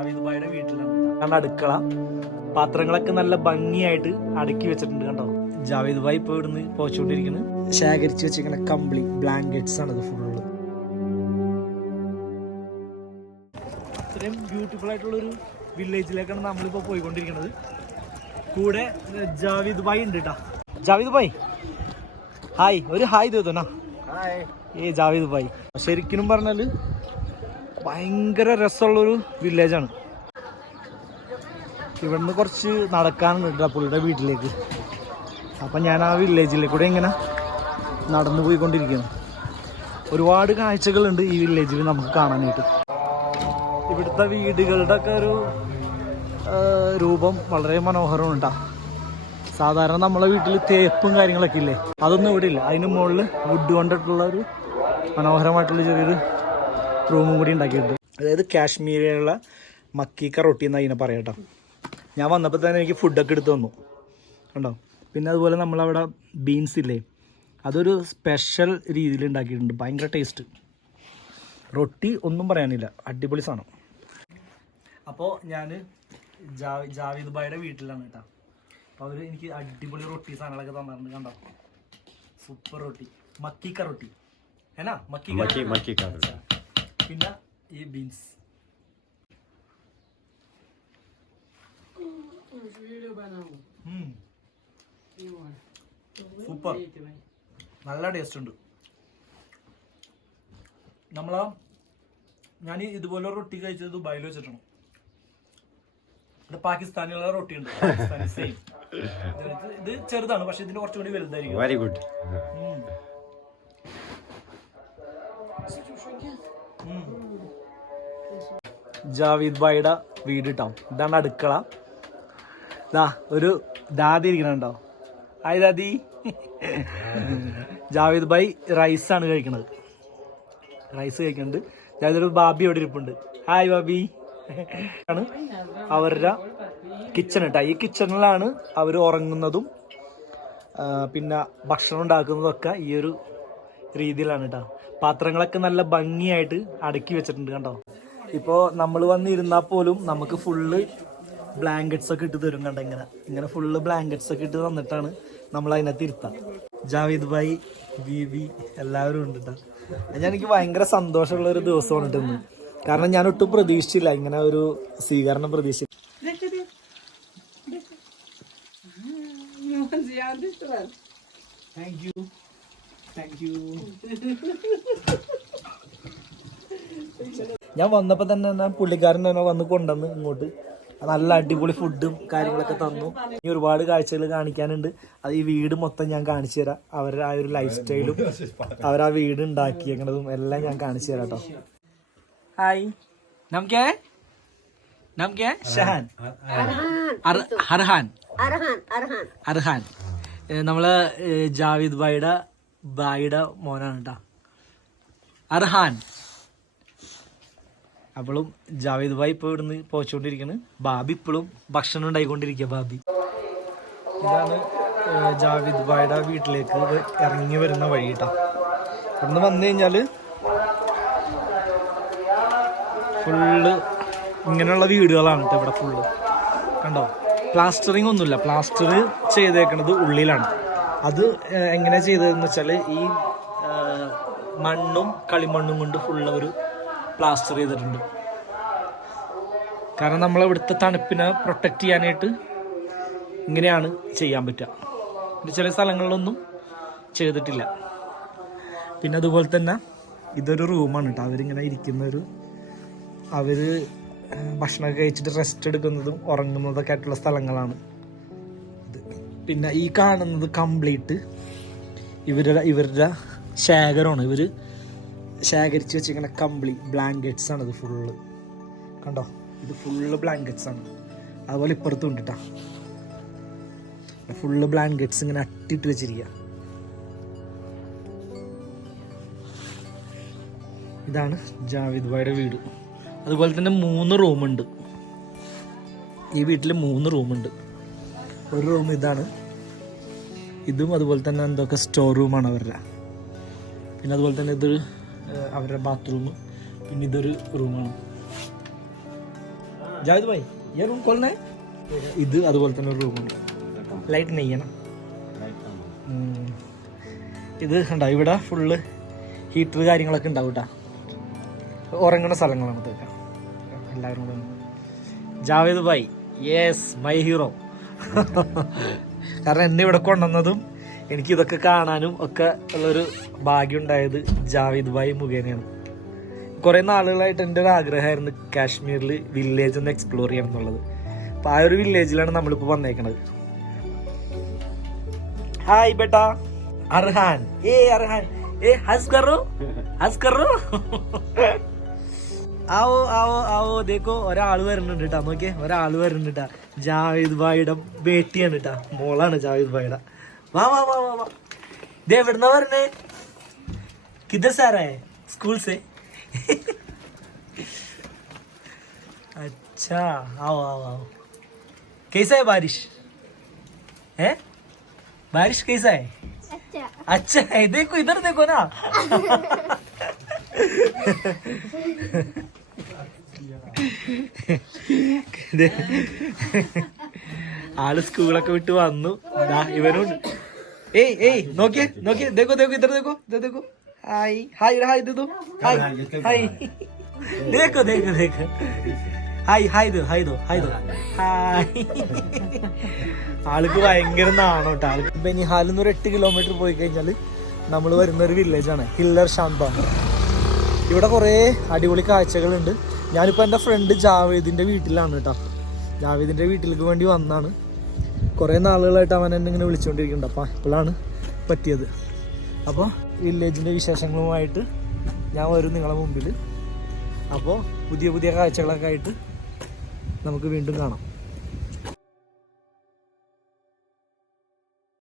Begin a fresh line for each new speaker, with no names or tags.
ജാവേദ് ഭായിയുടെ വീട്ടിലാണ് കാരണം അടുക്കള പാത്രങ്ങളൊക്കെ നല്ല ഭംഗിയായിട്ട് അടുക്കി വെച്ചിട്ടുണ്ട് കണ്ടോ? ജാവേദ് ഭായ് ഇപ്പോൾ ഇവിടുന്ന് പോച്ചുകൊണ്ടിരിക്കുന്നത് ശേഖരിച്ച് വെച്ചിരിക്കുന്ന കമ്പിളി ബ്ലാങ്കറ്റ്സ് ആണ് ഇത് ഫുള്ള് ഇത്രയും ബ്യൂട്ടിഫുൾ ആയിട്ടുള്ള ഒരു വില്ലേജിലേക്കാണ് നമ്മളിപ്പോൾ പോയിക്കൊണ്ടിരിക്കുന്നത്. കൂടെ ജാവേദ് ഭായ് ഉണ്ട് കേട്ടോ ജാവേദ് ഭായ് ഹായ് ഒരു ഹായ് തോന്നാ ഏ ജാവേദ് ഭായ് ശരിക്കും പറഞ്ഞാൽ ഭയങ്കര രസമുള്ളൊരു വില്ലേജാണ് ഇവിടുന്ന് കുറച്ച് നടക്കാനുണ്ട് പുള്ളിയുടെ വീട്ടിലേക്ക്. അപ്പം ഞാൻ ആ വില്ലേജിലേക്കൂടെ ഇങ്ങനെ നടന്നു പോയിക്കൊണ്ടിരിക്കുന്നു. ഒരുപാട് കാഴ്ചകളുണ്ട് ഈ വില്ലേജിൽ നമുക്ക് കാണാനായിട്ട്. ഇവിടുത്തെ വീടുകളുടെ ഒക്കെ ഒരു രൂപം വളരെ മനോഹരമാണ് കേട്ടോ. സാധാരണ നമ്മളെ വീട്ടിൽ തേപ്പും കാര്യങ്ങളൊക്കെ ഇല്ലേ? അതൊന്നും ഇവിടെ ഇല്ല. അതിന് മുകളിൽ വുഡ് കൊണ്ടിട്ടുള്ള ഒരു മനോഹരമായിട്ടുള്ള ചെറിയൊരു മഷ്റൂമും കൂടി ഉണ്ടാക്കിയിട്ടുണ്ട്. അതായത് കാശ്മീരിലുള്ള മക്കീക്ക റൊട്ടി എന്നാണ് ഇതിനെ പറയട്ടോ ഞാൻ വന്നപ്പോൾ തന്നെ എനിക്ക് ഫുഡൊക്കെ എടുത്തു തന്നു. കണ്ടോ? പിന്നെ അതുപോലെ നമ്മളവിടെ ബീൻസ് ഇല്ലേ? അതൊരു സ്പെഷ്യൽ രീതിയിൽ ഉണ്ടാക്കിയിട്ടുണ്ട്. ഭയങ്കര ടേസ്റ്റ് റൊട്ടി ഒന്നും പറയാനില്ല. അടിപൊളി സാധനം. അപ്പോൾ ഞാൻ ജാവി ജാവേദ് ഭായിയുടെ വീട്ടിലാണ് കേട്ടോ. അപ്പോൾ അവർ എനിക്ക് അടിപൊളി റൊട്ടി സാധനങ്ങളൊക്കെ തന്നിട്ടുണ്ട് കണ്ടോ? സൂപ്പർ റൊട്ടി. മക്കീക്ക റൊട്ടി
എന്നാ മക്കീക്ക മക്കിക്ക
പിന്നെ ഈ ബീൻസ് സൂപ്പർ നല്ല ടേസ്റ്റ് ഉണ്ട്. നമ്മളാ ഞാൻ ഇതുപോലെ റൊട്ടി കഴിച്ചത് ദുബായിൽ വെച്ചിട്ടാണ്. പാകിസ്ഥാനിലുള്ള റൊട്ടി ഉണ്ട്. പാകിസ്ഥാനി സെയിം ഇത് ചെറുതാണ് പക്ഷെ ഇതിന് കുറച്ചുകൂടി വലുതായിരിക്കും. വെരി ഗുഡ് ജാവീദ് ഭായിയുടെ വീട് കേട്ടോ ഇതാണ് അടുക്കള. ദാ ഒരു ദാദി ഇരിക്കണുണ്ടോ ഹായ് ദാദി. ജാവീദ് റൈസ് ആണ് കഴിക്കണത്. റൈസ് കഴിക്കുന്നുണ്ട് ജാവീദ് ബാബി അവിടെ ഇരിപ്പുണ്ട്. ഹായ് ബാബി. ആണ് അവരുടെ കിച്ചൺ കേട്ടോ ഈ കിച്ചണിലാണ് അവർ ഉറങ്ങുന്നതും പിന്നെ ഭക്ഷണം ഉണ്ടാക്കുന്നതൊക്കെ ഈ ഒരു രീതിയിലാണ് കേട്ടോ പാത്രങ്ങളൊക്കെ നല്ല ഭംഗിയായിട്ട് അടുക്കി വെച്ചിട്ടുണ്ട് കണ്ടോ? ഇപ്പോൾ നമ്മൾ വന്നിരുന്നാൽ പോലും നമുക്ക് ഫുള്ള് ബ്ലാങ്കറ്റ്സ് ഒക്കെ ഇട്ട് തരും കണ്ട ഇങ്ങനെ. ഇങ്ങനെ ഫുള്ള് ബ്ലാങ്കറ്റ്സ് ഒക്കെ ഇട്ട് തന്നിട്ടാണ് നമ്മൾ അതിനകത്ത് ഇരുത്താം. ജാവേദ് ഭായി ബീബി എല്ലാവരും ഉണ്ട് കേട്ടോ ഞാൻ എനിക്ക് ഭയങ്കര സന്തോഷമുള്ള ഒരു ദിവസമാണ് കേട്ടോ ഇന്ന് കാരണം ഞാൻ ഒട്ടും പ്രതീക്ഷിച്ചില്ല. ഇങ്ങനെ ഒരു സ്വീകരണം പ്രതീക്ഷിച്ചില്ല. താങ്ക് യു താങ്ക് യു ഞാൻ വന്നപ്പോൾ തന്നെ പുള്ളിക്കാരൻ തന്നെ വന്ന് കൊണ്ടുവന്ന് ഇങ്ങോട്ട്. നല്ല അടിപൊളി ഫുഡും കാര്യങ്ങളൊക്കെ തന്നു. ഇനി ഒരുപാട് കാഴ്ചകൾ കാണിക്കാനുണ്ട്. അത് ഈ വീട് മൊത്തം ഞാൻ കാണിച്ചു തരാം. അവരുടെ ആ ഒരു ലൈഫ് സ്റ്റൈലും അവർ ആ വീട് ഉണ്ടാക്കിയേക്കണതും എല്ലാം ഞാൻ കാണിച്ചു തരാം കേട്ടോ. ഹായ് നമുക്ക് നമുക്ക് ഷഹാൻ.
അർഹാൻ. അർഹാൻ.
നമ്മൾ ജാവിദ് ജാവേദ് ഭായിയുടെ ഭായിയുടെ മോനാണ് കേട്ടോ. അർഹാൻ. അപ്പോഴും ജാവേദ് ഭായി ഇപ്പോൾ ഇവിടുന്ന് പോച്ചുകൊണ്ടിരിക്കുന്നു ബാബി ഇപ്പോഴും ഭക്ഷണം ഉണ്ടായിക്കൊണ്ടിരിക്കുക ബാബി. ഇതാണ് ജാവേദ് ഭായിയുടെ വീട്ടിലേക്ക് ഇറങ്ങി വരുന്ന വഴി കേട്ടോ ഇവിടുന്ന് വന്നു കഴിഞ്ഞാൽ ഫുള്ള് ഇങ്ങനെയുള്ള വീടുകളാണ് ഇവിടെ ഫുള്ള്. കണ്ടോ? പ്ലാസ്റ്ററിങ് ഒന്നുമില്ല. പ്ലാസ്റ്റർ ചെയ്തേക്കണത് ഉള്ളിലാണ്. അത് എങ്ങനെ ചെയ്തതെന്ന് വെച്ചാൽ ഈ മണ്ണും കളിമണ്ണും കൊണ്ട് ഫുള്ള് അവർ പ്ലാസ്റ്റർ ചെയ്തിട്ടുണ്ട്. കാരണം നമ്മൾ ഇവിടുത്തെ തണുപ്പിനെ പ്രൊട്ടക്റ്റ് ചെയ്യാനായിട്ട് ഇങ്ങനെയാണ് ചെയ്യാൻ പറ്റുക. ചില സ്ഥലങ്ങളിലൊന്നും ചെയ്തിട്ടില്ല. പിന്നെ അതുപോലെ തന്നെ ഇതൊരു റൂമാണ് കേട്ടോ. അവരിങ്ങനെ ഇരിക്കുന്ന ഒരു അവർ ഭക്ഷണമൊക്കെ കഴിച്ചിട്ട് റെസ്റ്റ് എടുക്കുന്നതും ഉറങ്ങുന്നതൊക്കെ ആയിട്ടുള്ള സ്ഥലങ്ങളാണ് പിന്നെ ഈ കാണുന്നത് കംപ്ലീറ്റ് ഇവരുടെ ഇവരുടെ ശേഖരമാണ്. ഇവർ ശേഖരിച്ച് വെച്ചിരിക്കുന്ന കംപ്ലി ബ്ലാങ്കറ്റ്സ് ആണ് ഇത് ഫുള്ള് കണ്ടോ? ഇത് ഫുള്ള് ബ്ലാങ്കറ്റ്സ് ആണ്. അതുപോലെ ഇപ്പുറത്തും ഉണ്ട് കേട്ടോ ഫുള്ള് ബ്ലാങ്കറ്റ്സ് ഇങ്ങനെ അട്ടിട്ട് വെച്ചിരിക്കുക ഇതാണ് ജാവിദ് ഭായിയുടെ വീട്. അതുപോലെ തന്നെ മൂന്ന് റൂമുണ്ട് ഈ വീട്ടിൽ മൂന്ന് റൂമുണ്ട് ഒരു റൂം ഇതാണ്. ഇതും അതുപോലെ തന്നെ എന്തൊക്കെ സ്റ്റോർ റൂമാണ് അവരുടെ. പിന്നെ അതുപോലെ തന്നെ ഇത് അവരുടെ ബാത്റൂം പിന്നെ ഇതൊരു റൂമാണ് ജാവിദ് ഭായ് ഈ റൂം കൊള്ളേ ഇത് അതുപോലെ തന്നെ ഒരു റൂമുണ്ട് ലൈറ്റ് നെയ്യണം. ഇത് ഉണ്ടാവും ഇവിടെ ഫുള്ള് ഹീറ്റർ കാര്യങ്ങളൊക്കെ ഉണ്ടാവും കേട്ടോ ഉറങ്ങുന്ന സ്ഥലങ്ങളാണ് ഇതൊക്കെ എല്ലാവരും കൂടെ Javed bhai yes my hero കാരണം എന്നെ ഇവിടെ കൊണ്ടുവന്നതും എനിക്ക് ഇതൊക്കെ കാണാനും ഒക്കെ ഉള്ളൊരു ഭാഗ്യം ഉണ്ടായത് ജാവേദ് ഭായ് മുഖേനയാണ്. കുറേ നാളുകളായിട്ട് എന്റെ ഒരു ആഗ്രഹമായിരുന്നു കാശ്മീരിൽ വില്ലേജ് ഒന്ന് എക്സ്പ്ലോർ ചെയ്യണം എന്നുള്ളത്. അപ്പോൾ ആ ഒരു വില്ലേജിലാണ് നമ്മളിപ്പോൾ വന്നേക്കണത്. ഹായ് ബേട്ടാ. അർഹാൻ. ഏ അർഹാൻ. ഏ ഹസ് കറോ ഹസ് കറോ ആവോ ആവോ ആവോ. ദേക്കോ ഒരാൾ വരുന്നുണ്ട് കേട്ടാ നോക്കിയേ ഒരാൾ വരുന്നുണ്ട് കേട്ടാ ജാവേദ് ഭായിയുടെ ബേട്ടിയാണ് കേട്ടാ മോളാണ് ജാവേദ് ഭായിയുടെ. വാ വാ വാ വാ വാ ദേ എവിടുന്നാ പറഞ്ഞേ കിധർ സാറേ സ്കൂൾ से अच्छा आओ आओ आओ कैसा है बारिश है बारिश कैसा है
अच्छा
अच्छा है देखो इधर देखो ना ആള് സ്കൂളൊക്കെ വിട്ട് വന്നു ദാ ഇവനും ഏയ് ഏയ് നോക്കിയേ നോക്കിയേ देखो देखो इधर देखो इधर देखो हाय हाय हाय दे दो हाय हाय देखो देखो देखो ഹായ് ഹായ് ദോ ഹായ് ദോ ഹായ് ദോ ഹായ് ആൾക്ക് ഭയങ്കര നാണം കേട്ടോ ആൾക്ക് ബനിഹാലിൽ നിന്ന് ഒരു എട്ട് കിലോമീറ്റർ പോയി കഴിഞ്ഞാൽ നമ്മൾ വരുന്ന ഒരു വില്ലേജാണ് ഹില്ലർ ഷാന്താണ് ഇവിടെ കുറേ അടിപൊളി കാഴ്ചകളുണ്ട് ഞാനിപ്പോൾ എൻ്റെ ഫ്രണ്ട് ജാവേദിൻ്റെ വീട്ടിലാണ് കേട്ടോ ജാവേദിൻ്റെ വീട്ടിലേക്ക് വേണ്ടി വന്നാണ് കുറേ നാളുകളായിട്ട് അവൻ എന്നെ ഇങ്ങനെ വിളിച്ചുകൊണ്ടിരിക്കുന്നുണ്ട് അപ്പോൾ ഇപ്പോഴാണ് പറ്റിയത്. അപ്പോൾ വില്ലേജിന്റെ വിശേഷങ്ങളുമായിട്ട് ഞാൻ വരും നിങ്ങളെ മുമ്പിൽ അപ്പോൾ പുതിയ പുതിയ കാഴ്ചകളൊക്കെ ആയിട്ട് നമുക്ക് വീണ്ടും കാണാം.